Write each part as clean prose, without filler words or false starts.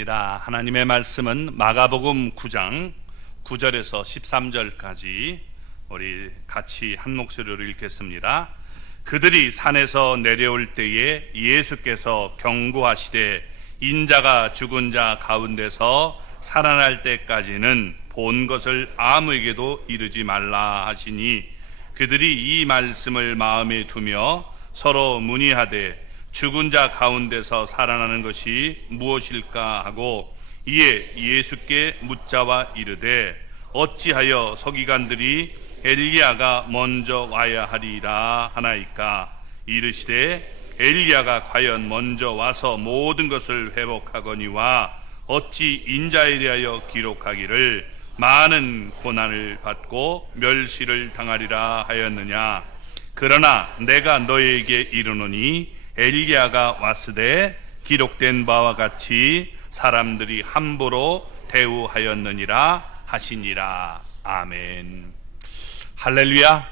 읽겠습니다. 하나님의 말씀은 마가복음 9장 9절에서 13절까지 우리 같이 한 목소리로 읽겠습니다. 그들이 산에서 내려올 때에 예수께서 경고하시되 인자가 죽은 자 가운데서 살아날 때까지는 본 것을 아무에게도 이르지 말라 하시니 그들이 이 말씀을 마음에 두며 서로 문의하되 죽은 자 가운데서 살아나는 것이 무엇일까 하고 이에 예수께 묻자와 이르되 어찌하여 서기관들이 엘리야가 먼저 와야 하리라 하나이까. 이르시되 엘리야가 과연 먼저 와서 모든 것을 회복하거니와 어찌 인자에 대하여 기록하기를 많은 고난을 받고 멸시를 당하리라 하였느냐. 그러나 내가 너에게 이르노니 엘리야가 왔으되 기록된 바와 같이 사람들이 함부로 대우하였느니라 하시니라. 아멘. 할렐루야.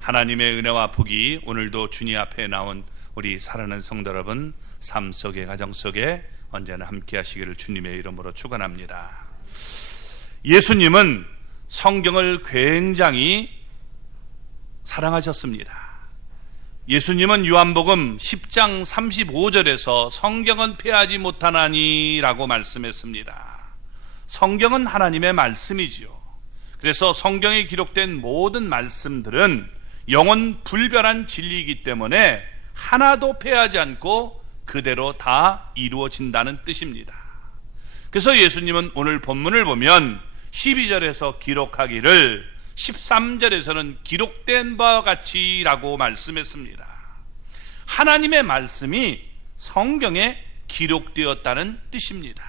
하나님의 은혜와 복이 오늘도 주님 앞에 나온 우리 사랑하는 성도 여러분 삶 속에 가정 속에 언제나 함께 하시기를 주님의 이름으로 축원합니다. 예수님은 성경을 굉장히 사랑하셨습니다. 예수님은 요한복음 10장 35절에서 성경은 폐하지 못하나니 라고 말씀했습니다. 성경은 하나님의 말씀이지요. 그래서 성경에 기록된 모든 말씀들은 영원 불변한 진리이기 때문에 하나도 폐하지 않고 그대로 다 이루어진다는 뜻입니다. 그래서 예수님은 오늘 본문을 보면 12절에서 기록하기를 13절에서는 기록된 바와 같이 라고 말씀했습니다. 하나님의 말씀이 성경에 기록되었다는 뜻입니다.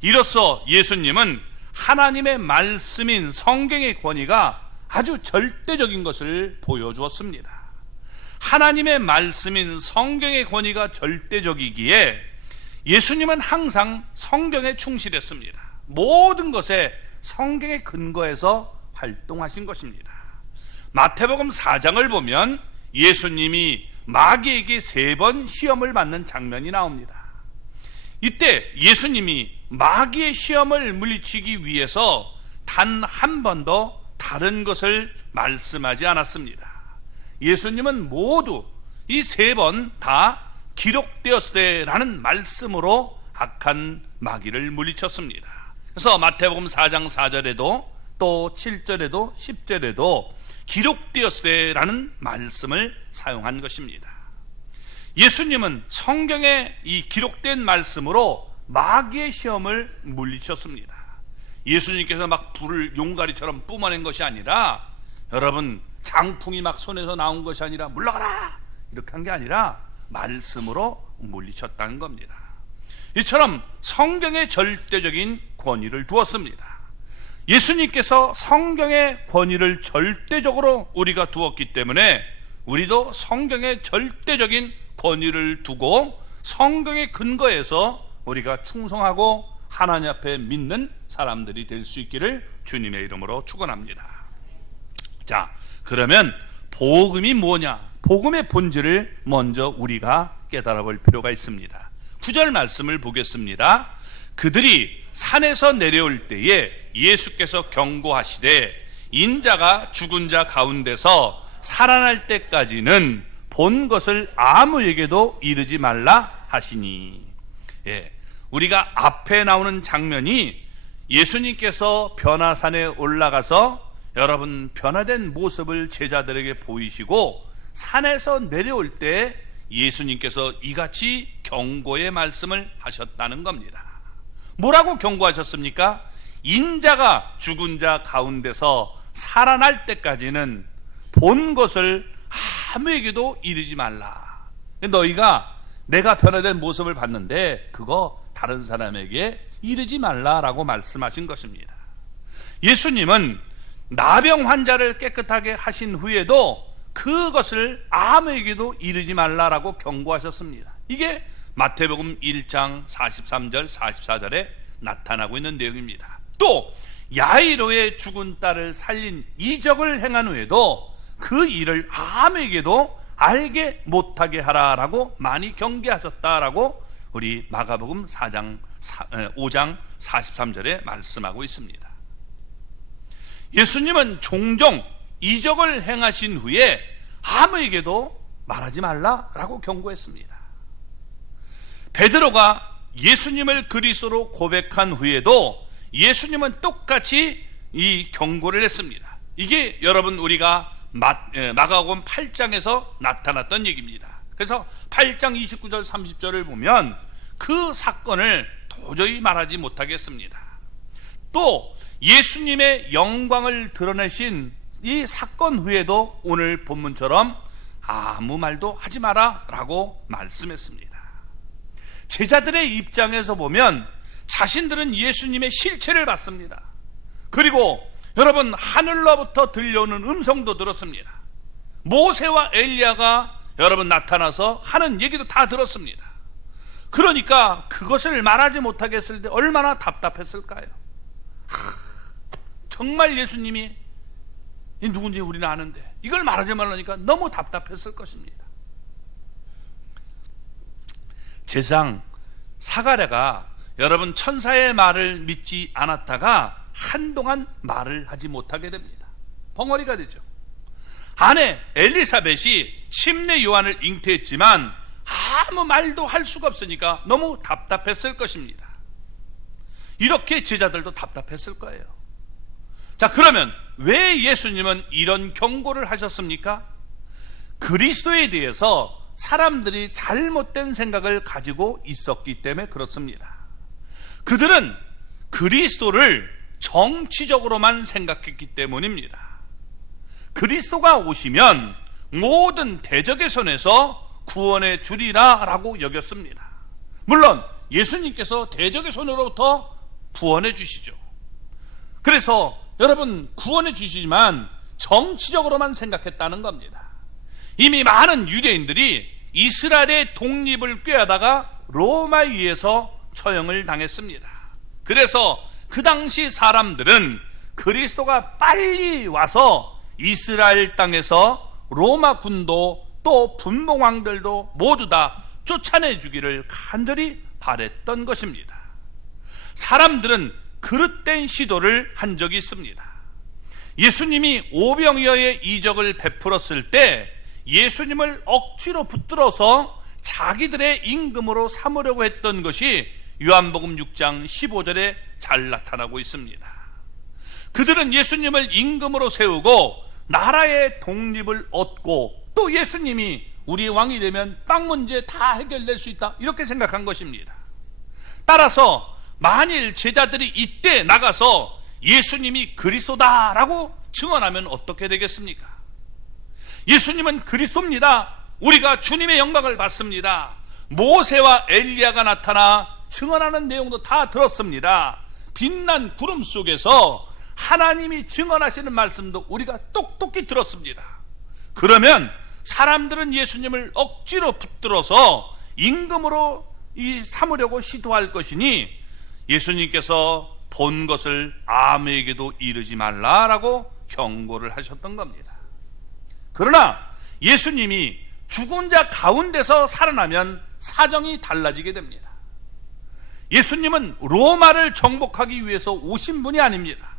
이로써 예수님은 하나님의 말씀인 성경의 권위가 아주 절대적인 것을 보여주었습니다. 하나님의 말씀인 성경의 권위가 절대적이기에 예수님은 항상 성경에 충실했습니다. 모든 것에 성경의 근거에서 활동하신 것입니다. 마태복음 4장을 보면 예수님이 마귀에게 3번 시험을 받는 장면이 나옵니다. 이때 예수님이 마귀의 시험을 물리치기 위해서 단 한 번도 다른 것을 말씀하지 않았습니다. 예수님은 모두 이 3번 다 기록되었으되라는 말씀으로 악한 마귀를 물리쳤습니다. 그래서 마태복음 4장 4절에도 또 7절에도 10절에도 기록되었으되라는 말씀을 사용한 것입니다. 예수님은 성경에 이 기록된 말씀으로 마귀의 시험을 물리쳤습니다. 예수님께서 막 불을 용가리처럼 뿜어낸 것이 아니라, 여러분 장풍이 막 손에서 나온 것이 아니라 물러가라 이렇게 한 게 아니라 말씀으로 물리쳤다는 겁니다. 이처럼 성경에 절대적인 권위를 두었습니다. 예수님께서 성경의 권위를 절대적으로 우리가 두었기 때문에 우리도 성경의 절대적인 권위를 두고 성경의 근거에서 우리가 충성하고 하나님 앞에 믿는 사람들이 될 수 있기를 주님의 이름으로 축원합니다. 자, 그러면 복음이 뭐냐? 복음의 본질을 먼저 우리가 깨달아 볼 필요가 있습니다. 9절 말씀을 보겠습니다. 그들이 산에서 내려올 때에 예수께서 경고하시되 인자가 죽은 자 가운데서 살아날 때까지는 본 것을 아무에게도 이르지 말라 하시니. 우리가 앞에 나오는 장면이 예수님께서 변화산에 올라가서 여러분 변화된 모습을 제자들에게 보이시고 산에서 내려올 때 예수님께서 이같이 경고의 말씀을 하셨다는 겁니다. 뭐라고 경고하셨습니까? 인자가 죽은 자 가운데서 살아날 때까지는 본 것을 아무에게도 이르지 말라. 너희가 내가 변화된 모습을 봤는데 그거 다른 사람에게 이르지 말라라고 말씀하신 것입니다. 예수님은 나병 환자를 깨끗하게 하신 후에도 그것을 아무에게도 이르지 말라라고 경고하셨습니다. 이게 마태복음 1장 43절 44절에 나타나고 있는 내용입니다. 또 야이로의 죽은 딸을 살린 이적을 행한 후에도 그 일을 아무에게도 알게 못하게 하라라고 많이 경계하셨다라고 우리 마가복음 4장 5장 43절에 말씀하고 있습니다. 예수님은 종종 이적을 행하신 후에 아무에게도 말하지 말라라고 경고했습니다. 베드로가 예수님을 그리스도로 고백한 후에도 예수님은 똑같이 이 경고를 했습니다. 이게 여러분 우리가 마가복음 8장에서 나타났던 얘기입니다. 그래서 8장 29절 30절을 보면 그 사건을 도저히 말하지 못하겠습니다. 또 예수님의 영광을 드러내신 이 사건 후에도 오늘 본문처럼 아무 말도 하지 마라 라고 말씀했습니다. 제자들의 입장에서 보면 자신들은 예수님의 실체를 봤습니다. 그리고 여러분 하늘로부터 들려오는 음성도 들었습니다. 모세와 엘리야가 여러분 나타나서 하는 얘기도 다 들었습니다. 그러니까 그것을 말하지 못하겠을 때 얼마나 답답했을까요? 정말 예수님이 누군지 우리는 아는데 이걸 말하지 말라니까 너무 답답했을 것입니다. 제상 사가랴가 여러분 천사의 말을 믿지 않았다가 한동안 말을 하지 못하게 됩니다. 벙어리가 되죠. 아내 엘리사벳이 침례 요한을 잉태했지만 아무 말도 할 수가 없으니까 너무 답답했을 것입니다. 이렇게 제자들도 답답했을 거예요. 자, 그러면 왜 예수님은 이런 경고를 하셨습니까? 그리스도에 대해서 사람들이 잘못된 생각을 가지고 있었기 때문에 그렇습니다. 그들은 그리스도를 정치적으로만 생각했기 때문입니다. 그리스도가 오시면 모든 대적의 손에서 구원해 주리라 라고 여겼습니다. 물론 예수님께서 대적의 손으로부터 구원해 주시죠. 그래서 여러분 구원해 주시지만 정치적으로만 생각했다는 겁니다. 이미 많은 유대인들이 이스라엘의 독립을 꾀하다가 로마에 의해서 처형을 당했습니다. 그래서 그 당시 사람들은 그리스도가 빨리 와서 이스라엘 땅에서 로마 군도 또 분봉왕들도 모두 다 쫓아내 주기를 간절히 바랬던 것입니다. 사람들은 그릇된 시도를 한 적이 있습니다. 예수님이 오병이어의 이적을 베풀었을 때 예수님을 억지로 붙들어서 자기들의 임금으로 삼으려고 했던 것이 요한복음 6장 15절에 잘 나타나고 있습니다. 그들은 예수님을 임금으로 세우고 나라의 독립을 얻고 또 예수님이 우리의 왕이 되면 땅 문제 다 해결될 수 있다 이렇게 생각한 것입니다. 따라서 만일 제자들이 이때 나가서 예수님이 그리스도다라고 증언하면 어떻게 되겠습니까? 예수님은 그리스도입니다. 우리가 주님의 영광을 받습니다. 모세와 엘리야가 나타나 증언하는 내용도 다 들었습니다. 빛난 구름 속에서 하나님이 증언하시는 말씀도 우리가 똑똑히 들었습니다. 그러면 사람들은 예수님을 억지로 붙들어서 임금으로 삼으려고 시도할 것이니 예수님께서 본 것을 아무에게도 이르지 말라라고 경고를 하셨던 겁니다. 그러나 예수님이 죽은 자 가운데서 살아나면 사정이 달라지게 됩니다. 예수님은 로마를 정복하기 위해서 오신 분이 아닙니다.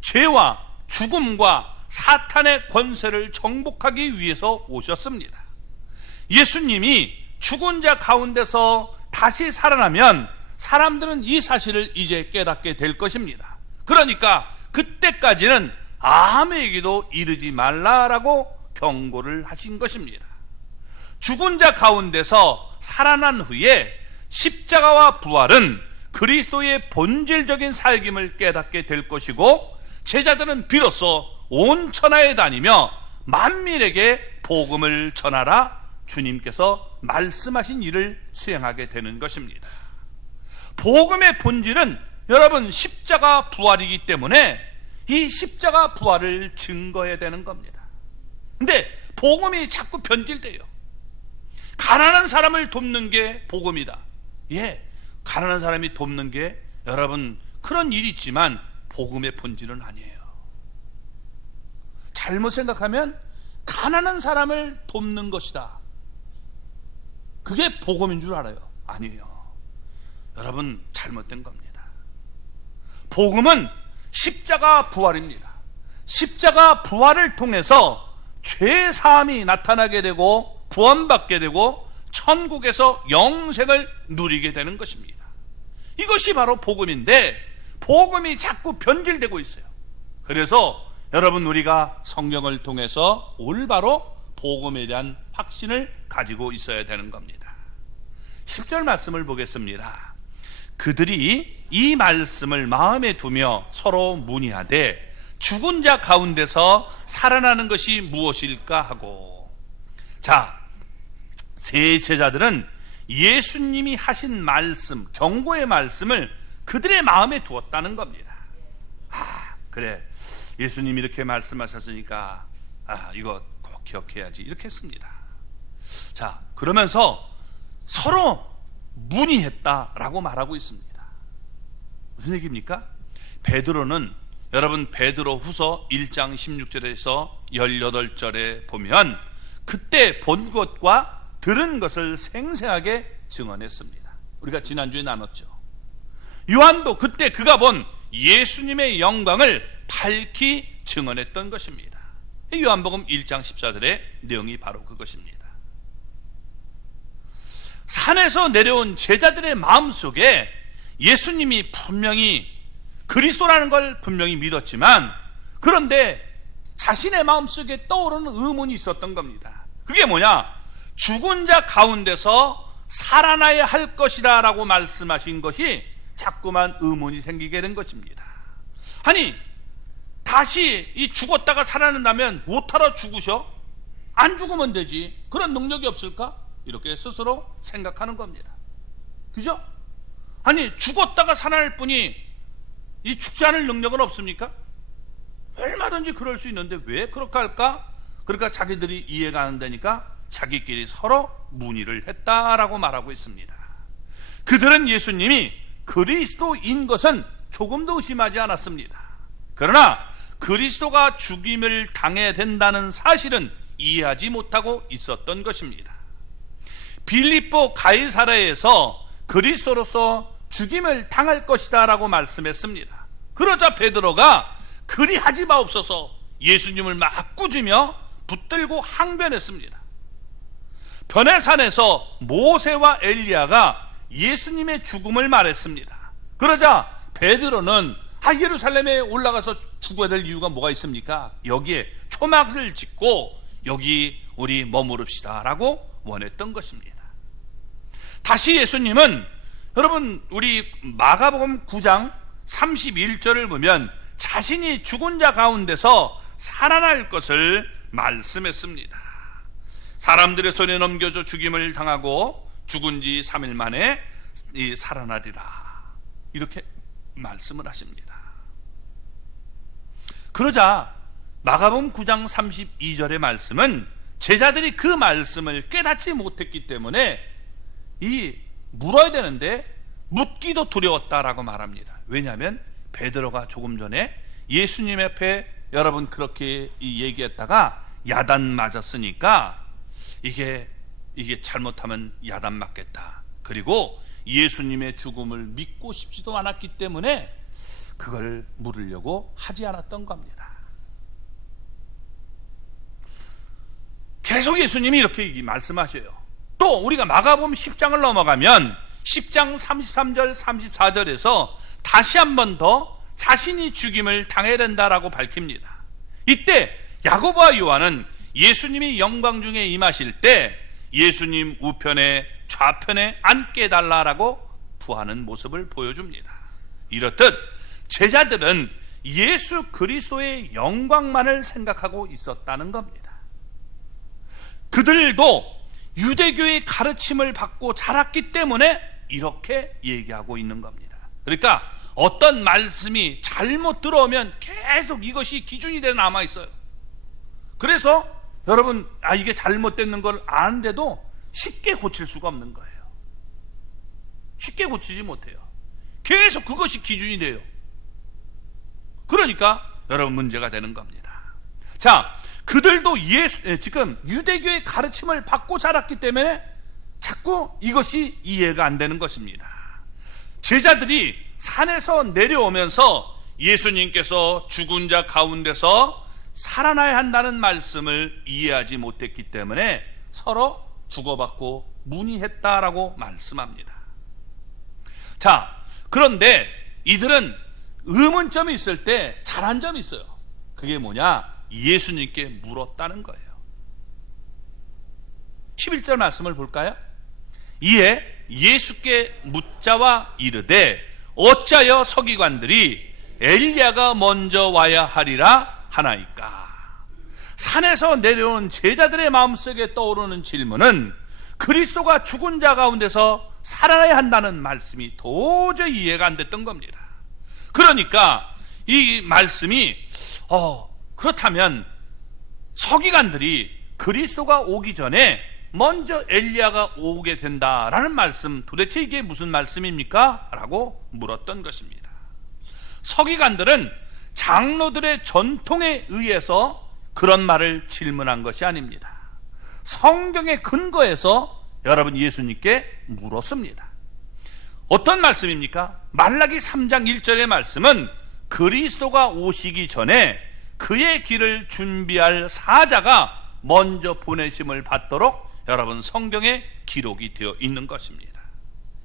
죄와 죽음과 사탄의 권세를 정복하기 위해서 오셨습니다. 예수님이 죽은 자 가운데서 다시 살아나면 사람들은 이 사실을 이제 깨닫게 될 것입니다. 그러니까 그때까지는 아무에게도 이르지 말라라고 경고를 하신 것입니다. 죽은 자 가운데서 살아난 후에 십자가와 부활은 그리스도의 본질적인 살김을 깨닫게 될 것이고 제자들은 비로소 온 천하에 다니며 만민에게 복음을 전하라 주님께서 말씀하신 일을 수행하게 되는 것입니다. 복음의 본질은 여러분 십자가 부활이기 때문에 이 십자가 부활을 증거해야 되는 겁니다. 근데 복음이 자꾸 변질돼요. 가난한 사람을 돕는 게 복음이다. 예, 가난한 사람이 돕는 게 여러분 그런 일이 있지만 복음의 본질은 아니에요. 잘못 생각하면 가난한 사람을 돕는 것이다. 그게 복음인 줄 알아요. 아니에요. 여러분 잘못된 겁니다. 복음은 십자가 부활입니다. 십자가 부활을 통해서 죄 사함이 나타나게 되고 구원받게 되고 천국에서 영생을 누리게 되는 것입니다. 이것이 바로 복음인데 복음이 자꾸 변질되고 있어요. 그래서 여러분 우리가 성경을 통해서 올바로 복음에 대한 확신을 가지고 있어야 되는 겁니다. 10절 말씀을 보겠습니다. 그들이 이 말씀을 마음에 두며 서로 문의하되 죽은 자 가운데서 살아나는 것이 무엇일까 하고. 자, 세 제자들은 예수님이 하신 말씀, 경고의 말씀을 그들의 마음에 두었다는 겁니다. 그래, 예수님이 이렇게 말씀하셨으니까 이거 꼭 기억해야지, 이렇게 했습니다. 자, 그러면서 서로 문의했다라고 말하고 있습니다. 무슨 얘기입니까? 베드로는, 여러분 베드로 후서 1장 16절에서 18절에 보면 그때 본 것과 들은 것을 생생하게 증언했습니다. 우리가 지난주에 나눴죠. 요한도 그때 그가 본 예수님의 영광을 밝히 증언했던 것입니다. 요한복음 1장 14절의 내용이 바로 그것입니다. 산에서 내려온 제자들의 마음속에 예수님이 분명히 그리스도라는 걸 분명히 믿었지만, 그런데 자신의 마음속에 떠오르는 의문이 있었던 겁니다. 그게 뭐냐? 죽은 자 가운데서 살아나야 할 것이다 라고 말씀하신 것이 자꾸만 의문이 생기게 된 것입니다. 아니, 다시 이 죽었다가 살아난다면 못하러 죽으셔? 안 죽으면 되지. 그런 능력이 없을까? 이렇게 스스로 생각하는 겁니다. 그죠? 아니, 죽었다가 살아날 뿐이 이 죽지 않을 능력은 없습니까? 얼마든지 그럴 수 있는데 왜 그렇게 할까? 그러니까 자기들이 이해가 안 되니까 자기끼리 서로 문의를 했다라고 말하고 있습니다. 그들은 예수님이 그리스도인 것은 조금도 의심하지 않았습니다. 그러나 그리스도가 죽임을 당해야 된다는 사실은 이해하지 못하고 있었던 것입니다. 빌립보 가이사랴에서 그리스도로서 죽임을 당할 것이다 라고 말씀했습니다. 그러자 베드로가 그리하지 마옵소서 예수님을 막 꾸짖으며 붙들고 항변했습니다. 변해산에서 모세와 엘리야가 예수님의 죽음을 말했습니다. 그러자 베드로는 예루살렘에 올라가서 죽어야 될 이유가 뭐가 있습니까? 여기에 초막을 짓고 여기 우리 머무릅시다 라고 원했던 것입니다. 다시 예수님은, 여러분 우리 마가복음 9장 31절을 보면 자신이 죽은 자 가운데서 살아날 것을 말씀했습니다. 사람들의 손에 넘겨져 죽임을 당하고 죽은 지 3일 만에 살아나리라, 이렇게 말씀을 하십니다. 그러자 마가복음 9장 32절의 말씀은 제자들이 그 말씀을 깨닫지 못했기 때문에 물어야 되는데 묻기도 두려웠다라고 말합니다. 왜냐하면 베드로가 조금 전에 예수님 앞에 여러분 그렇게 얘기했다가 야단 맞았으니까 이게 잘못하면 야단 맞겠다. 그리고 예수님의 죽음을 믿고 싶지도 않았기 때문에 그걸 물으려고 하지 않았던 겁니다. 계속 예수님이 이렇게 말씀하셔요. 또 우리가 마가복음 10장을 넘어가면 10장 33절 34절에서 다시 한 번 더 자신이 죽임을 당해야 된다라고 밝힙니다. 이때 야고보와 요한은 예수님이 영광 중에 임하실 때 예수님 우편에 좌편에 앉게 해달라라고 구하는 모습을 보여줍니다. 이렇듯 제자들은 예수 그리스도의 영광만을 생각하고 있었다는 겁니다. 그들도 유대교의 가르침을 받고 자랐기 때문에 이렇게 얘기하고 있는 겁니다. 그러니까 어떤 말씀이 잘못 들어오면 계속 이것이 기준이 돼 남아 있어요. 그래서 여러분 이게 잘못됐는 걸 아는데도 쉽게 고칠 수가 없는 거예요. 쉽게 고치지 못해요. 계속 그것이 기준이 돼요. 그러니까 여러분 문제가 되는 겁니다. 자, 그들도 지금 유대교의 가르침을 받고 자랐기 때문에 자꾸 이것이 이해가 안 되는 것입니다. 제자들이 산에서 내려오면서 예수님께서 죽은 자 가운데서 살아나야 한다는 말씀을 이해하지 못했기 때문에 서로 주고받고 문의했다라고 말씀합니다. 자, 그런데 이들은 의문점이 있을 때 잘한 점이 있어요. 그게 뭐냐? 예수님께 물었다는 거예요. 11절 말씀을 볼까요? 이에 예수께 묻자와 이르되 어찌하여 서기관들이 엘리야가 먼저 와야 하리라 하나이까? 산에서 내려온 제자들의 마음속에 떠오르는 질문은 그리스도가 죽은 자 가운데서 살아나야 한다는 말씀이 도저히 이해가 안 됐던 겁니다. 그러니까 이 말씀이 그렇다면 서기관들이 그리스도가 오기 전에 먼저 엘리야가 오게 된다라는 말씀, 도대체 이게 무슨 말씀입니까? 라고 물었던 것입니다. 서기관들은 장로들의 전통에 의해서 그런 말을 질문한 것이 아닙니다. 성경의 근거에서 여러분 예수님께 물었습니다. 어떤 말씀입니까? 말라기 3장 1절의 말씀은 그리스도가 오시기 전에 그의 길을 준비할 사자가 먼저 보내심을 받도록 여러분 성경에 기록이 되어 있는 것입니다.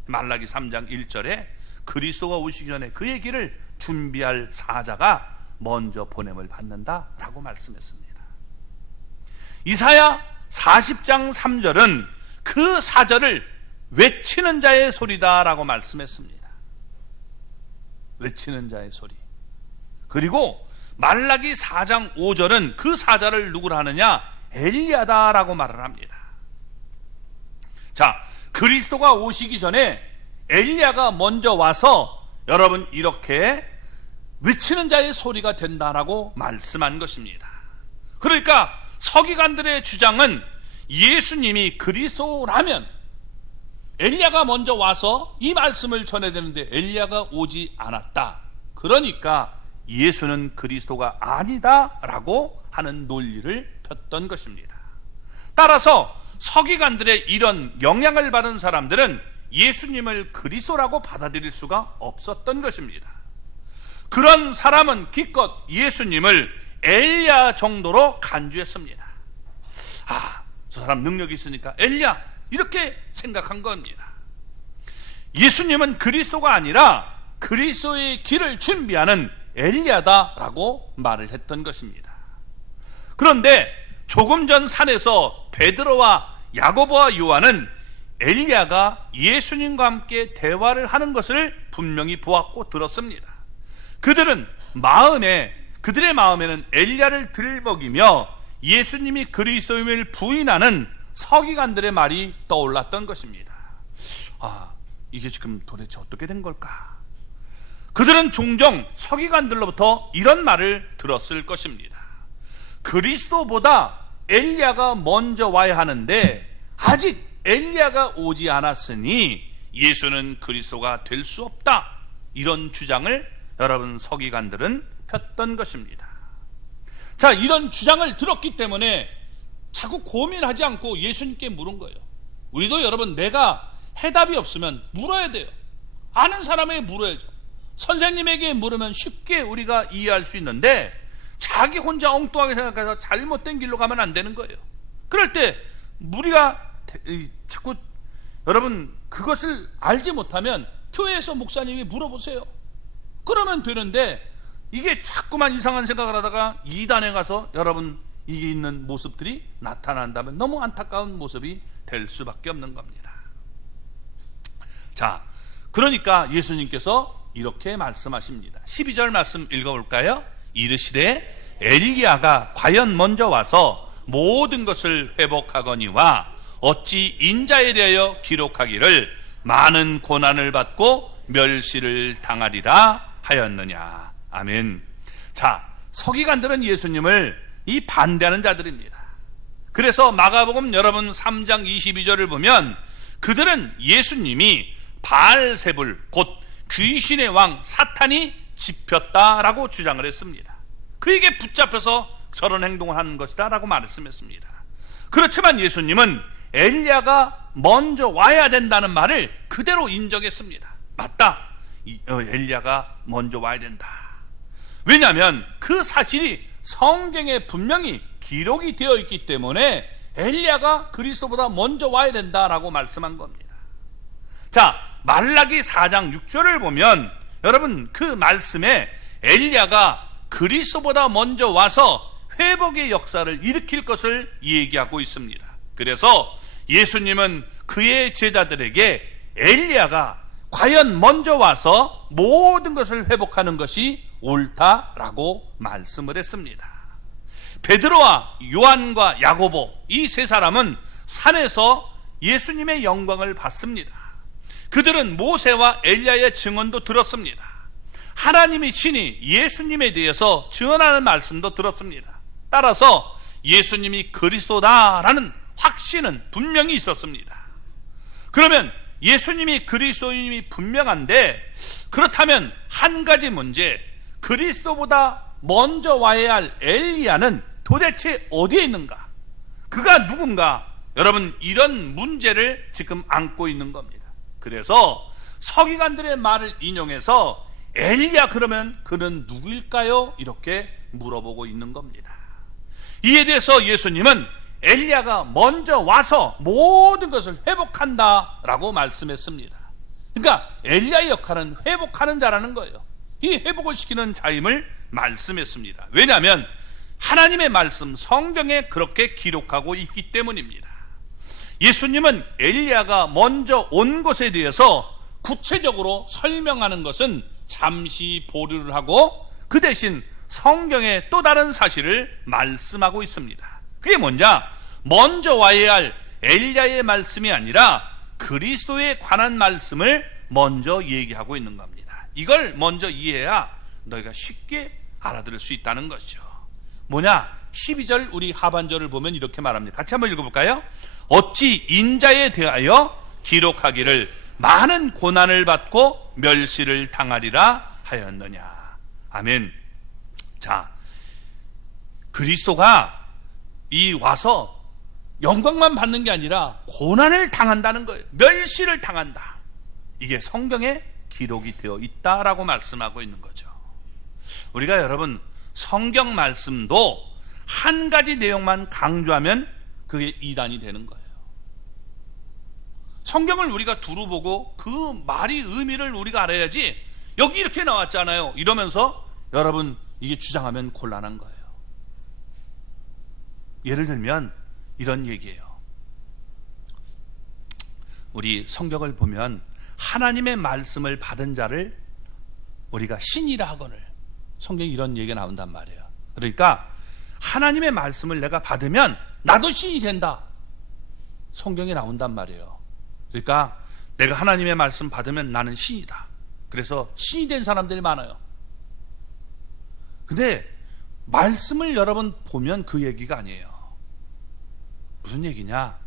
말라기 3장 1절에 그리스도가 오시기 전에 그의 길을 준비할 사자가 먼저 보냄을 받는다라고 말씀했습니다. 이사야 40장 3절은 그 사절을 외치는 자의 소리다라고 말씀했습니다. 외치는 자의 소리. 그리고 말라기 4장 5절은 그 사자를 누구라 하느냐? 엘리야다라고 말을 합니다. 자, 그리스도가 오시기 전에 엘리야가 먼저 와서 여러분 이렇게 외치는 자의 소리가 된다라고 말씀한 것입니다. 그러니까 서기관들의 주장은 예수님이 그리스도라면 엘리야가 먼저 와서 이 말씀을 전해야 되는데 엘리야가 오지 않았다. 그러니까 예수는 그리스도가 아니다라고 하는 논리를 폈던 것입니다. 따라서 서기관들의 이런 영향을 받은 사람들은 예수님을 그리스도라고 받아들일 수가 없었던 것입니다. 그런 사람은 기껏 예수님을 엘리야 정도로 간주했습니다. 저 사람 능력이 있으니까 엘리야 이렇게 생각한 겁니다. 예수님은 그리스도가 아니라 그리스도의 길을 준비하는 엘리야다라고 말을 했던 것입니다. 그런데 조금 전 산에서 베드로와 야고보와 요한은 엘리야가 예수님과 함께 대화를 하는 것을 분명히 보았고 들었습니다. 그들의 마음에는 엘리야를 들먹이며 예수님이 그리스도임을 부인하는 서기관들의 말이 떠올랐던 것입니다. 이게 지금 도대체 어떻게 된 걸까? 그들은 종종 서기관들로부터 이런 말을 들었을 것입니다. 그리스도보다 엘리야가 먼저 와야 하는데 아직 엘리야가 오지 않았으니 예수는 그리스도가 될 수 없다. 이런 주장을 여러분 서기관들은 폈던 것입니다. 자, 이런 주장을 들었기 때문에 자꾸 고민하지 않고 예수님께 물은 거예요. 우리도 여러분 내가 해답이 없으면 물어야 돼요. 아는 사람에게 물어야죠. 선생님에게 물으면 쉽게 우리가 이해할 수 있는데 자기 혼자 엉뚱하게 생각해서 잘못된 길로 가면 안 되는 거예요. 그럴 때 우리가 자꾸 여러분 그것을 알지 못하면 교회에서 목사님이 물어보세요. 그러면 되는데 이게 자꾸만 이상한 생각을 하다가 이단에 가서 여러분 이게 있는 모습들이 나타난다면 너무 안타까운 모습이 될 수밖에 없는 겁니다. 자, 그러니까 예수님께서 이렇게 말씀하십니다. 12절 말씀 읽어볼까요? 이르시되 엘리야가 과연 먼저 와서 모든 것을 회복하거니와 어찌 인자에 대하여 기록하기를 많은 고난을 받고 멸시를 당하리라 하였느냐. 아멘. 자, 서기관들은 예수님을 이 반대하는 자들입니다. 그래서 마가복음 여러분 3장 22절을 보면 그들은 예수님이 바알세불 곧 귀신의 왕 사탄이 집혔다라고 주장을 했습니다. 그에게 붙잡혀서 저런 행동을 하는 것이다 라고 말씀했습니다. 그렇지만 예수님은 엘리야가 먼저 와야 된다는 말을 그대로 인정했습니다. 맞다. 엘리야가 먼저 와야 된다. 왜냐하면 그 사실이 성경에 분명히 기록이 되어 있기 때문에 엘리야가 그리스도보다 먼저 와야 된다라고 말씀한 겁니다. 자, 말라기 4장 6절을 보면 여러분 그 말씀에 엘리야가 그리스도보다 먼저 와서 회복의 역사를 일으킬 것을 얘기하고 있습니다. 그래서 예수님은 그의 제자들에게 엘리야가 과연 먼저 와서 모든 것을 회복하는 것이 옳다라고 말씀을 했습니다. 베드로와 요한과 야고보 이 세 사람은 산에서 예수님의 영광을 봤습니다. 그들은 모세와 엘리야의 증언도 들었습니다. 하나님이 친히 예수님에 대해서 증언하는 말씀도 들었습니다. 따라서 예수님이 그리스도다라는 확신은 분명히 있었습니다. 그러면 예수님이 그리스도인이 분명한데, 그렇다면 한 가지 문제, 그리스도보다 먼저 와야 할 엘리야는 도대체 어디에 있는가? 그가 누군가? 여러분, 이런 문제를 지금 안고 있는 겁니다. 그래서 서기관들의 말을 인용해서 엘리야 그러면 그는 누구일까요? 이렇게 물어보고 있는 겁니다. 이에 대해서 예수님은 엘리야가 먼저 와서 모든 것을 회복한다라고 말씀했습니다. 그러니까 엘리야의 역할은 회복하는 자라는 거예요. 이 회복을 시키는 자임을 말씀했습니다. 왜냐하면 하나님의 말씀 성경에 그렇게 기록하고 있기 때문입니다. 예수님은 엘리야가 먼저 온 것에 대해서 구체적으로 설명하는 것은 잠시 보류를 하고 그 대신 성경의 또 다른 사실을 말씀하고 있습니다. 그게 뭐냐? 먼저 와야 할 엘리야의 말씀이 아니라 그리스도에 관한 말씀을 먼저 얘기하고 있는 겁니다. 이걸 먼저 이해해야 너희가 쉽게 알아들을 수 있다는 것이죠. 뭐냐? 12절 우리 하반절을 보면 이렇게 말합니다. 같이 한번 읽어볼까요? 어찌 인자에 대하여 기록하기를 많은 고난을 받고 멸시를 당하리라 하였느냐. 아멘. 자, 그리스도가 이 와서 영광만 받는 게 아니라 고난을 당한다는 거예요. 멸시를 당한다. 이게 성경에 기록이 되어 있다라고 말씀하고 있는 거죠. 우리가 여러분 성경 말씀도 한 가지 내용만 강조하면 그게 이단이 되는 거예요. 성경을 우리가 두루 보고 그 말이 의미를 우리가 알아야지, 여기 이렇게 나왔잖아요 이러면서 여러분 이게 주장하면 곤란한 거예요. 예를 들면 이런 얘기예요. 우리 성경을 보면 하나님의 말씀을 받은 자를 우리가 신이라 하거늘, 성경에 이런 얘기가 나온단 말이에요. 그러니까 하나님의 말씀을 내가 받으면 나도 신이 된다, 성경에 나온단 말이에요. 그러니까 내가 하나님의 말씀 받으면 나는 신이다. 그래서 신이 된 사람들이 많아요. 근데 말씀을 여러분 보면 그 얘기가 아니에요. 무슨 얘기냐?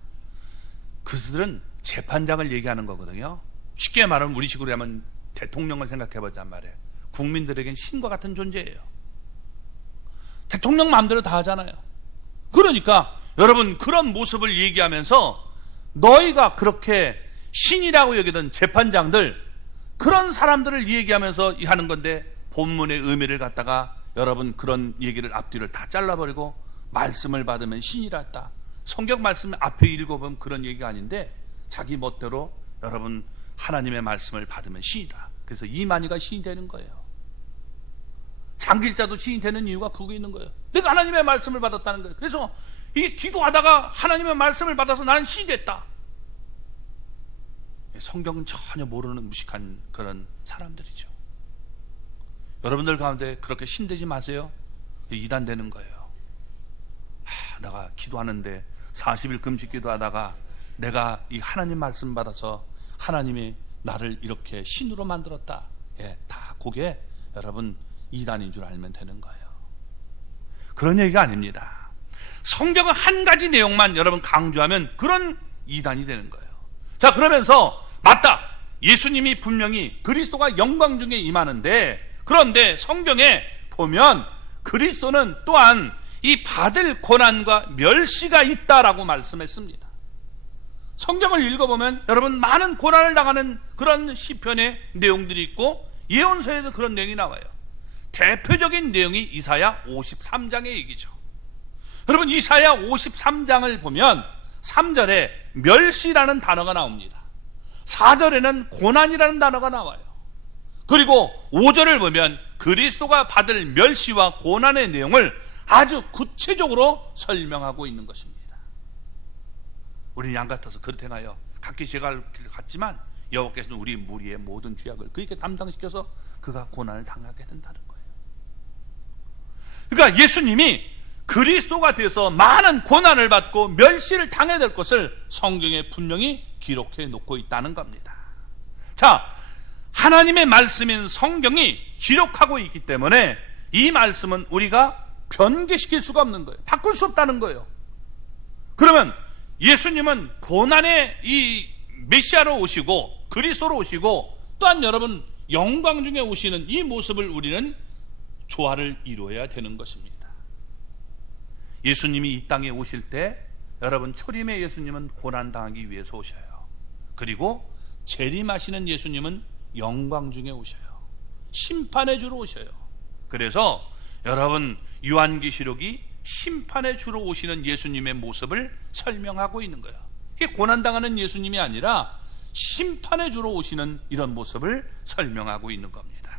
그들은 재판장을 얘기하는 거거든요. 쉽게 말하면 우리식으로 하면 대통령을 생각해 보자는 말이에요. 국민들에겐 신과 같은 존재예요. 대통령 마음대로 다 하잖아요. 그러니까 여러분 그런 모습을 얘기하면서 너희가 그렇게 신이라고 여기던 재판장들, 그런 사람들을 얘기하면서 하는 건데, 본문의 의미를 갖다가 여러분 그런 얘기를 앞뒤를 다 잘라버리고 말씀을 받으면 신이라 했다. 성경 말씀 앞에 읽어보면 그런 얘기가 아닌데 자기 멋대로 여러분 하나님의 말씀을 받으면 신이다. 그래서 이만희가 신이 되는 거예요. 장길자도 신이 되는 이유가 그거 있는 거예요. 내가 하나님의 말씀을 받았다는 거예요. 그래서 이게 기도하다가 하나님의 말씀을 받아서 나는 신이 됐다. 성경은 전혀 모르는 무식한 그런 사람들이죠. 여러분들 가운데 그렇게 신되지 마세요. 이단되는 거예요. 내가 기도하는데 40일 금식 기도하다가 내가 이 하나님 말씀 받아서 하나님이 나를 이렇게 신으로 만들었다. 다 그게 여러분 이단인 줄 알면 되는 거예요. 그런 얘기가 아닙니다. 성경은 한 가지 내용만 여러분 강조하면 그런 이단이 되는 거예요. 자, 그러면서 맞다, 예수님이 분명히 그리스도가 영광 중에 임하는데, 그런데 성경에 보면 그리스도는 또한 이 받을 고난과 멸시가 있다라고 말씀했습니다. 성경을 읽어보면 여러분 많은 고난을 당하는 그런 시편의 내용들이 있고 예언서에도 그런 내용이 나와요. 대표적인 내용이 이사야 53장의 얘기죠. 여러분 이사야 53장을 보면 3절에 멸시라는 단어가 나옵니다. 4절에는 고난이라는 단어가 나와요. 그리고 5절을 보면 그리스도가 받을 멸시와 고난의 내용을 아주 구체적으로 설명하고 있는 것입니다. 우리는 양 같아서 그릇 행하여 각기 제갈 길을 갔지만 여호와께서는 우리 무리의 모든 죄악을 그에게 담당시켜서 그가 고난을 당하게 된다는 거예요. 그러니까 예수님이 그리스도가 돼서 많은 고난을 받고 멸시를 당해야 될 것을 성경에 분명히 기록해 놓고 있다는 겁니다. 자, 하나님의 말씀인 성경이 기록하고 있기 때문에 이 말씀은 우리가 변개시킬 수가 없는 거예요. 바꿀 수 없다는 거예요. 그러면 예수님은 고난의 이 메시아로 오시고 그리스도로 오시고 또한 여러분 영광 중에 오시는 이 모습을 우리는 조화를 이루어야 되는 것입니다. 예수님이 이 땅에 오실 때 여러분 초림의 예수님은 고난당하기 위해서 오셔요. 그리고 재림하시는 예수님은 영광 중에 오셔요. 심판의 주로 오셔요. 그래서 여러분 요한계시록이 심판의 주로 오시는 예수님의 모습을 설명하고 있는 거예요. 이게 고난당하는 예수님이 아니라 심판의 주로 오시는 이런 모습을 설명하고 있는 겁니다.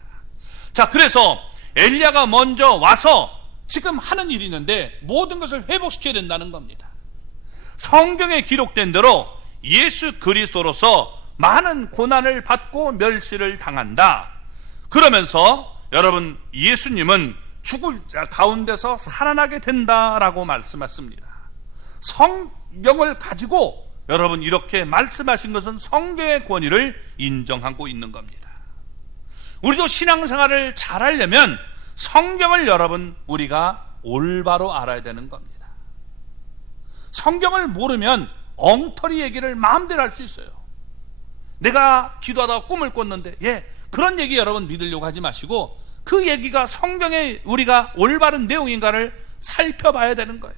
자, 그래서 엘리야가 먼저 와서 지금 하는 일이 있는데 모든 것을 회복시켜야 된다는 겁니다. 성경에 기록된 대로 예수 그리스도로서 많은 고난을 받고 멸시를 당한다. 그러면서 여러분 예수님은 죽을 자 가운데서 살아나게 된다라고 말씀하십니다. 성경을 가지고 여러분 이렇게 말씀하신 것은 성경의 권위를 인정하고 있는 겁니다. 우리도 신앙생활을 잘하려면 성경을 여러분 우리가 올바로 알아야 되는 겁니다. 성경을 모르면 엉터리 얘기를 마음대로 할 수 있어요. 내가 기도하다가 꿈을 꿨는데 그런 얘기 여러분 믿으려고 하지 마시고 그 얘기가 성경에 우리가 올바른 내용인가를 살펴봐야 되는 거예요.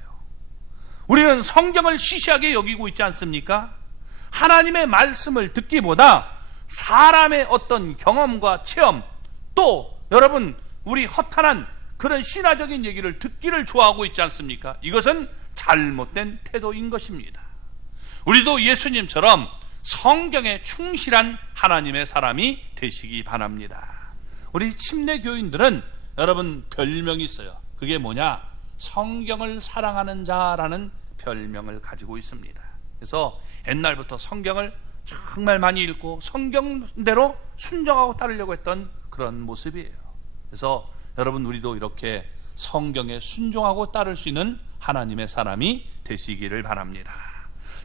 우리는 성경을 시시하게 여기고 있지 않습니까? 하나님의 말씀을 듣기보다 사람의 어떤 경험과 체험 또 여러분 우리 허탄한 그런 신화적인 얘기를 듣기를 좋아하고 있지 않습니까? 이것은 잘못된 태도인 것입니다. 우리도 예수님처럼 성경에 충실한 하나님의 사람이 되시기 바랍니다. 우리 침례교인들은 여러분 별명이 있어요. 그게 뭐냐? 성경을 사랑하는 자라는 별명을 가지고 있습니다. 그래서 옛날부터 성경을 정말 많이 읽고 성경대로 순종하고 따르려고 했던 그런 모습이에요. 그래서 여러분 우리도 이렇게 성경에 순종하고 따를 수 있는 하나님의 사람이 되시기를 바랍니다.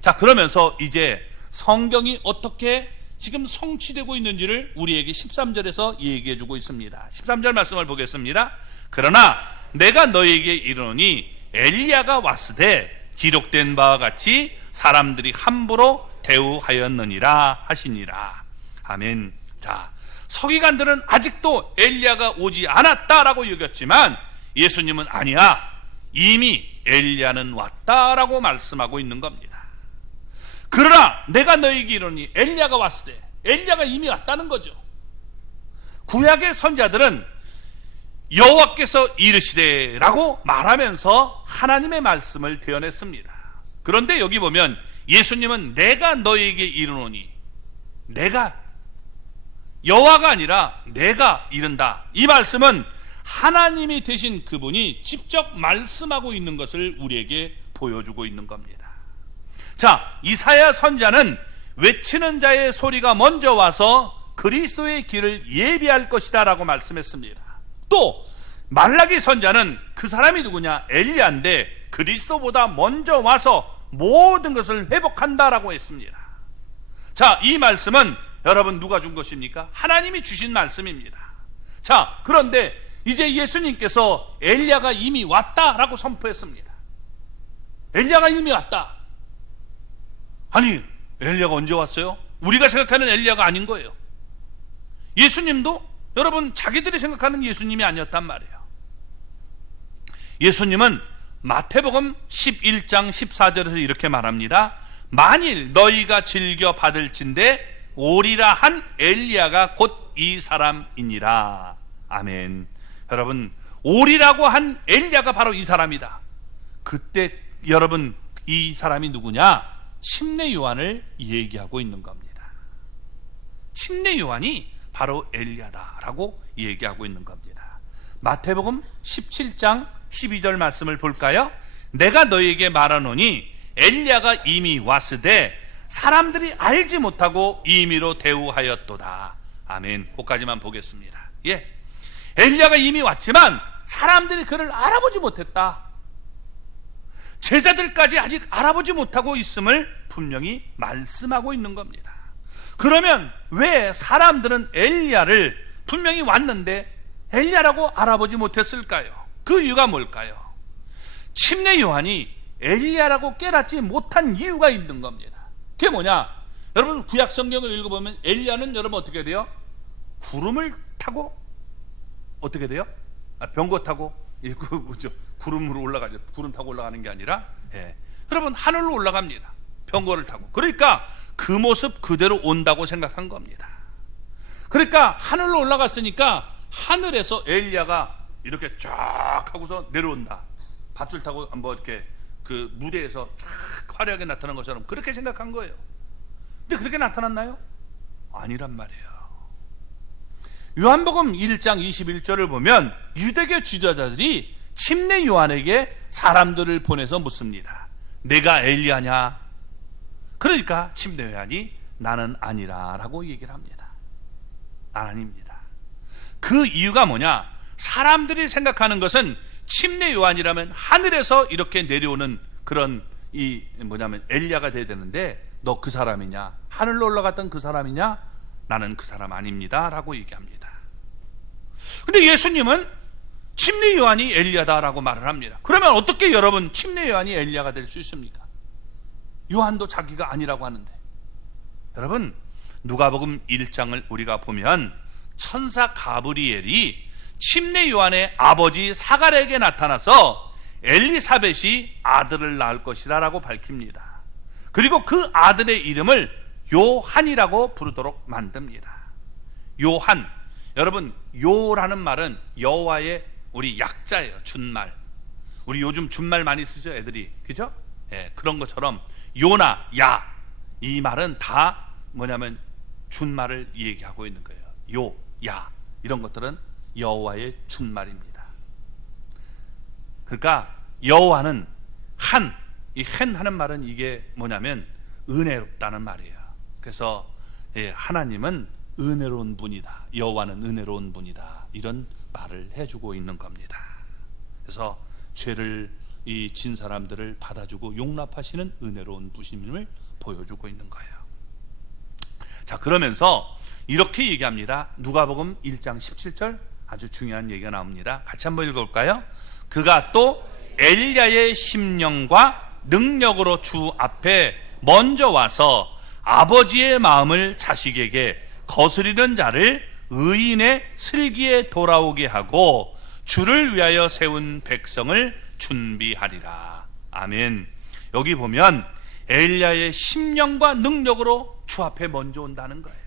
자, 그러면서 이제 성경이 어떻게 지금 성취되고 있는지를 우리에게 13절에서 얘기해 주고 있습니다. 13절 말씀을 보겠습니다. 그러나 내가 너희에게 이르노니 엘리야가 왔으되 기록된 바와 같이 사람들이 함부로 대우하였느니라 하시니라. 아멘. 자, 서기관들은 아직도 엘리야가 오지 않았다라고 여겼지만 예수님은 아니야, 이미 엘리야는 왔다라고 말씀하고 있는 겁니다. 그러나 내가 너희에게 이르노니 엘리야가 왔을 때 엘리야가 이미 왔다는 거죠. 구약의 선지자들은 여호와께서 이르시되라고 말하면서 하나님의 말씀을 대언했습니다. 그런데 여기 보면 예수님은 내가 너희에게 이르노니, 내가 여호와가 아니라 내가 이른다. 이 말씀은 하나님이 되신 그분이 직접 말씀하고 있는 것을 우리에게 보여주고 있는 겁니다. 자, 이사야 선지자는 외치는 자의 소리가 먼저 와서 그리스도의 길을 예비할 것이다 라고 말씀했습니다. 또 말라기 선지자는 그 사람이 누구냐? 엘리야인데 그리스도보다 먼저 와서 모든 것을 회복한다라고 했습니다. 자, 이 말씀은 여러분 누가 준 것입니까? 하나님이 주신 말씀입니다. 자, 그런데 이제 예수님께서 엘리야가 이미 왔다라고 선포했습니다. 엘리야가 이미 왔다. 아니, 엘리야가 언제 왔어요? 우리가 생각하는 엘리야가 아닌 거예요. 예수님도 여러분 자기들이 생각하는 예수님이 아니었단 말이에요. 예수님은 마태복음 11장 14절에서 이렇게 말합니다. 만일 너희가 즐겨 받을진대 오리라 한 엘리야가 곧 이 사람이니라. 아멘. 여러분, 오리라고 한 엘리야가 바로 이 사람이다. 그때 여러분, 이 사람이 누구냐? 침례 요한을 얘기하고 있는 겁니다. 침례 요한이 바로 엘리야다라고 얘기하고 있는 겁니다. 마태복음 17장 12절 말씀을 볼까요? 내가 너희에게 말하노니 엘리야가 이미 왔으되 사람들이 알지 못하고 임의로 대우하였도다. 아멘. 그까지만 보겠습니다. 예, 엘리야가 이미 왔지만 사람들이 그를 알아보지 못했다. 제자들까지 아직 알아보지 못하고 있음을 분명히 말씀하고 있는 겁니다. 그러면 왜 사람들은 엘리야를 분명히 왔는데 엘리야라고 알아보지 못했을까요? 그 이유가 뭘까요? 침례 요한이 엘리야라고 깨닫지 못한 이유가 있는 겁니다. 그게 뭐냐? 여러분, 구약 성경을 읽어보면 엘리야는 여러분 어떻게 돼요? 구름을 타고 어떻게 돼요? 병거 타고 구름으로 올라가죠. 구름 타고 올라가는 게 아니라, 여러분, 하늘로 올라갑니다. 병거를 타고. 그러니까 그 모습 그대로 온다고 생각한 겁니다. 그러니까 하늘로 올라갔으니까 하늘에서 엘리야가 이렇게 쫙 하고서 내려온다. 밧줄 타고 한번 이렇게 그 무대에서 쫙 화려하게 나타난 것처럼 그렇게 생각한 거예요. 근데 그렇게 나타났나요? 아니란 말이에요. 요한복음 1장 21절을 보면 유대교 지도자들이 침례 요한에게 사람들을 보내서 묻습니다. 내가 엘리야냐? 그러니까 침례 요한이 나는 아니라 라고 얘기를 합니다. 난 아닙니다. 그 이유가 뭐냐? 사람들이 생각하는 것은 침례 요한이라면 하늘에서 이렇게 내려오는 그런 뭐냐면 엘리야가 돼야 되는데 너 그 사람이냐? 하늘로 올라갔던 그 사람이냐? 나는 그 사람 아닙니다 라고 얘기합니다. 근데 예수님은 침례 요한이 엘리야다라고 말을 합니다. 그러면 어떻게 여러분 침례 요한이 엘리야가 될 수 있습니까? 요한도 자기가 아니라고 하는데. 여러분, 누가복음 1장을 우리가 보면 천사 가브리엘이 침례 요한의 아버지 사갈에게 나타나서 엘리사벳이 아들을 낳을 것이다 라고 밝힙니다. 그리고 그 아들의 이름을 요한이라고 부르도록 만듭니다. 요한, 여러분, 요라는 말은 여호와의 우리 약자예요. 준말. 우리 요즘 준말 많이 쓰죠, 애들이. 그죠? 그런 것처럼 요나, 야, 이 말은 다 뭐냐면 준말을 얘기하고 있는 거예요. 요, 야, 이런 것들은 여호와의 준말입니다. 그러니까 여호와는 한, 이 한 하는 말은 이게 뭐냐면 은혜롭다는 말이에요. 그래서 하나님은 은혜로운 분이다. 여호와는 은혜로운 분이다. 이런 말을 해주고 있는 겁니다. 그래서 죄를 진 사람들을 받아주고 용납하시는 은혜로운 분임을 보여주고 있는 거예요. 자, 그러면서 이렇게 얘기합니다. 누가복음 1장 17절 아주 중요한 얘기가 나옵니다. 같이 한번 읽어볼까요? 그가 또 엘리야의 심령과 능력으로 주 앞에 먼저 와서 아버지의 마음을 자식에게 거스리는 자를 의인의 슬기에 돌아오게 하고 주를 위하여 세운 백성을 준비하리라. 아멘. 여기 보면 엘리야의 심령과 능력으로 주 앞에 먼저 온다는 거예요.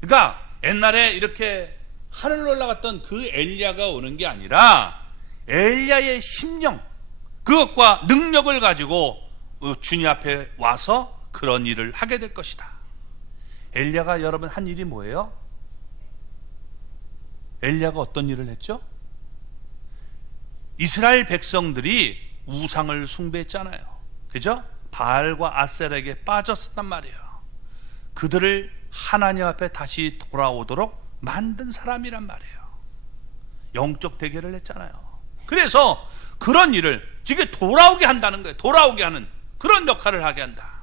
그러니까 옛날에 이렇게 하늘로 올라갔던 그 엘리야가 오는 게 아니라 엘리야의 심령, 그것과 능력을 가지고 주님 앞에 와서 그런 일을 하게 될 것이다. 엘리야가 여러분 한 일이 뭐예요? 엘리야가 어떤 일을 했죠? 이스라엘 백성들이 우상을 숭배했잖아요. 그죠? 바알과 아셀에게 빠졌단 말이에요. 그들을 하나님 앞에 다시 돌아오도록 만든 사람이란 말이에요. 영적 대결을 했잖아요. 그래서 그런 일을 지금 돌아오게 한다는 거예요. 돌아오게 하는 그런 역할을 하게 한다.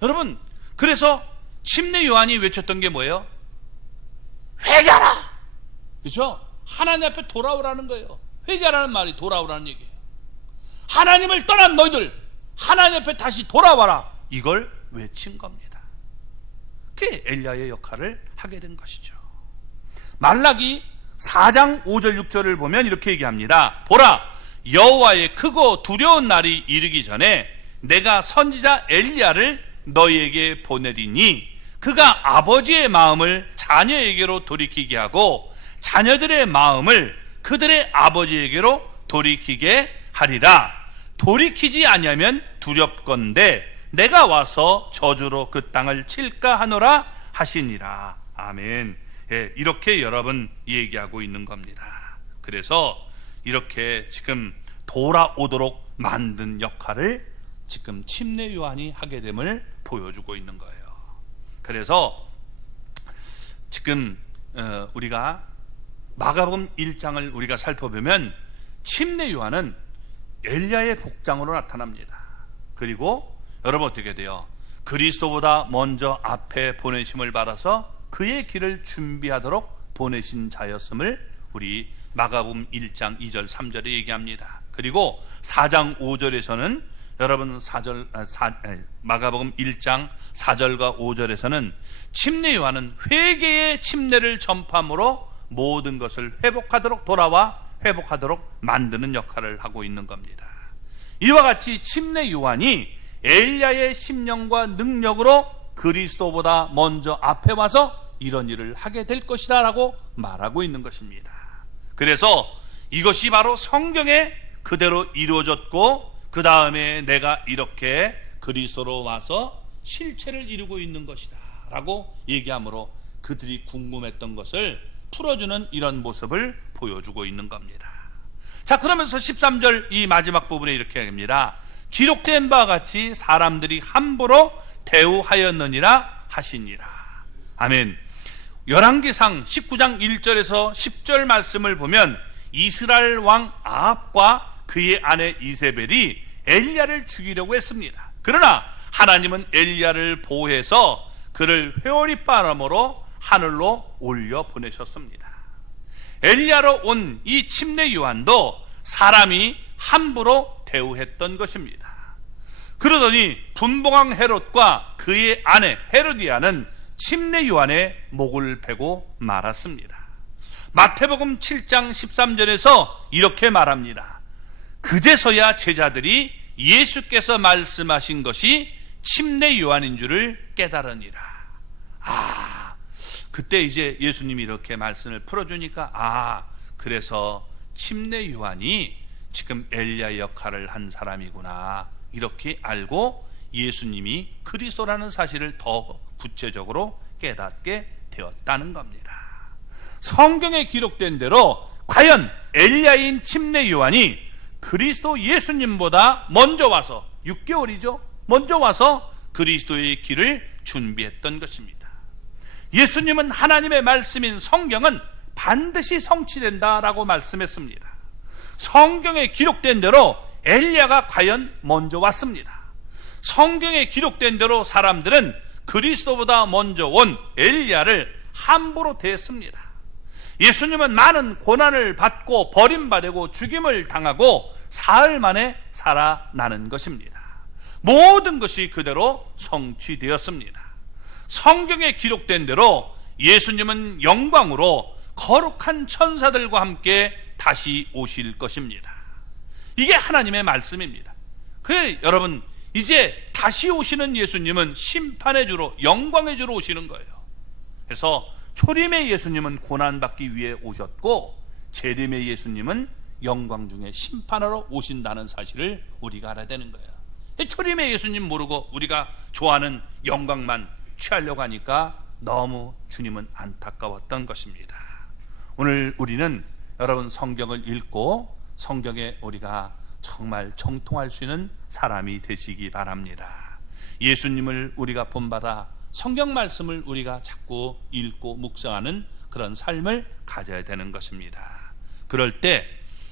여러분, 그래서 침례 요한이 외쳤던 게 뭐예요? 회개하라. 그렇죠? 하나님 앞에 돌아오라는 거예요. 회개하라는 말이 돌아오라는 얘기예요. 하나님을 떠난 너희들 하나님 앞에 다시 돌아와라. 이걸 외친 겁니다. 그게 엘리야의 역할을 하게 된 것이죠. 말라기 4장 5절 6절을 보면 이렇게 얘기합니다. 보라, 여호와의 크고 두려운 날이 이르기 전에 내가 선지자 엘리야를 너희에게 보내리니 그가 아버지의 마음을 자녀에게로 돌이키게 하고 자녀들의 마음을 그들의 아버지에게로 돌이키게 하리라. 돌이키지 아니하면 두렵건대 내가 와서 저주로 그 땅을 칠까 하노라 하시니라. 아멘. 예, 이렇게 여러분 얘기하고 있는 겁니다. 그래서 이렇게 지금 돌아오도록 만든 역할을 지금 침례 요한이 하게 됨을 보여주고 있는 거예요. 그래서 지금 우리가 마가복음 1장을 우리가 살펴보면 침례 요한은 엘리야의 복장으로 나타납니다. 그리고 여러분 어떻게 돼요? 그리스도보다 먼저 앞에 보내심을 받아서 그의 길을 준비하도록 보내신 자였음을 우리 마가복음 1장 2절 3절에 얘기합니다. 그리고 4장 5절에서는 여러분 마가복음 1장 4절과 5절에서는 침례 요한은 회개의 침례를 전파함으로 모든 것을 회복하도록 돌아와 회복하도록 만드는 역할을 하고 있는 겁니다. 이와 같이 침례 요한이 엘리야의 심령과 능력으로 그리스도보다 먼저 앞에 와서 이런 일을 하게 될 것이다 라고 말하고 있는 것입니다. 그래서 이것이 바로 성경에 그대로 이루어졌고 그 다음에 내가 이렇게 그리스도로 와서 실체를 이루고 있는 것이다 라고 얘기하므로 그들이 궁금했던 것을 풀어주는 이런 모습을 보여주고 있는 겁니다. 자, 그러면서 13절 이 마지막 부분에 이렇게 합니다. 기록된 바와 같이 사람들이 함부로 대우하였느니라 하시니라. 아멘. 열왕기상 19장 1절에서 10절 말씀을 보면 이스라엘 왕 아합과 그의 아내 이세벨이 엘리야를 죽이려고 했습니다. 그러나 하나님은 엘리야를 보호해서 그를 회오리 바람으로 하늘로 올려 보내셨습니다. 엘리야로 온 이 침례 요한도 사람이 함부로 대우했던 것입니다. 그러더니 분봉왕 헤롯과 그의 아내 헤로디아는 침례 요한의 목을 베고 말았습니다. 마태복음 7장 13절에서 이렇게 말합니다. 그제서야 제자들이 예수께서 말씀하신 것이 침례 요한인 줄을 깨달으니라. 그때 이제 예수님이 이렇게 말씀을 풀어주니까 그래서 침례 요한이 지금 엘리야 역할을 한 사람이구나 이렇게 알고 예수님이 그리스도라는 사실을 더 구체적으로 깨닫게 되었다는 겁니다. 성경에 기록된 대로 과연 엘리야인 침례 요한이 그리스도 예수님보다 먼저 와서 6개월이죠. 먼저 와서 그리스도의 길을 준비했던 것입니다. 예수님은 하나님의 말씀인 성경은 반드시 성취된다라고 말씀했습니다. 성경에 기록된 대로 엘리야가 과연 먼저 왔습니다. 성경에 기록된 대로 사람들은 그리스도보다 먼저 온 엘리야를 함부로 대했습니다. 예수님은 많은 고난을 받고 버림받고 죽임을 당하고 사흘 만에 살아나는 것입니다. 모든 것이 그대로 성취되었습니다. 성경에 기록된 대로 예수님은 영광으로 거룩한 천사들과 함께 다시 오실 것입니다. 이게 하나님의 말씀입니다. 그래 여러분, 이제 다시 오시는 예수님은 심판의 주로 영광의 주로 오시는 거예요. 그래서 초림의 예수님은 고난받기 위해 오셨고 재림의 예수님은 영광 중에 심판하러 오신다는 사실을 우리가 알아야 되는 거예요. 초림의 예수님 모르고 우리가 좋아하는 영광만 취하려고 하니까 너무 주님은 안타까웠던 것입니다. 오늘 우리는 여러분 성경을 읽고 성경에 우리가 정말 정통할 수 있는 사람이 되시기 바랍니다. 예수님을 우리가 본받아 성경 말씀을 우리가 자꾸 읽고 묵상하는 그런 삶을 가져야 되는 것입니다. 그럴 때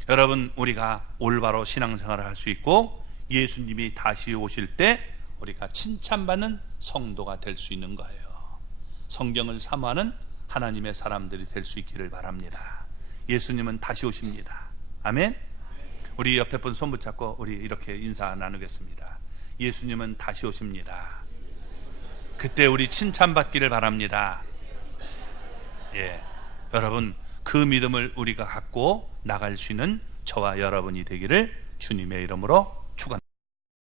여러분 우리가 올바로 신앙생활을 할 수 있고 예수님이 다시 오실 때 우리가 칭찬받는 성도가 될 수 있는 거예요. 성경을 사모하는 하나님의 사람들이 될 수 있기를 바랍니다. 예수님은 다시 오십니다. 아멘. 우리 옆에 분 손 붙잡고 우리 이렇게 인사 나누겠습니다. 예수님은 다시 오십니다. 그때 우리 칭찬받기를 바랍니다. 여러분 그 믿음을 우리가 갖고 나갈 수 있는 저와 여러분이 되기를 주님의 이름으로 축원합니다.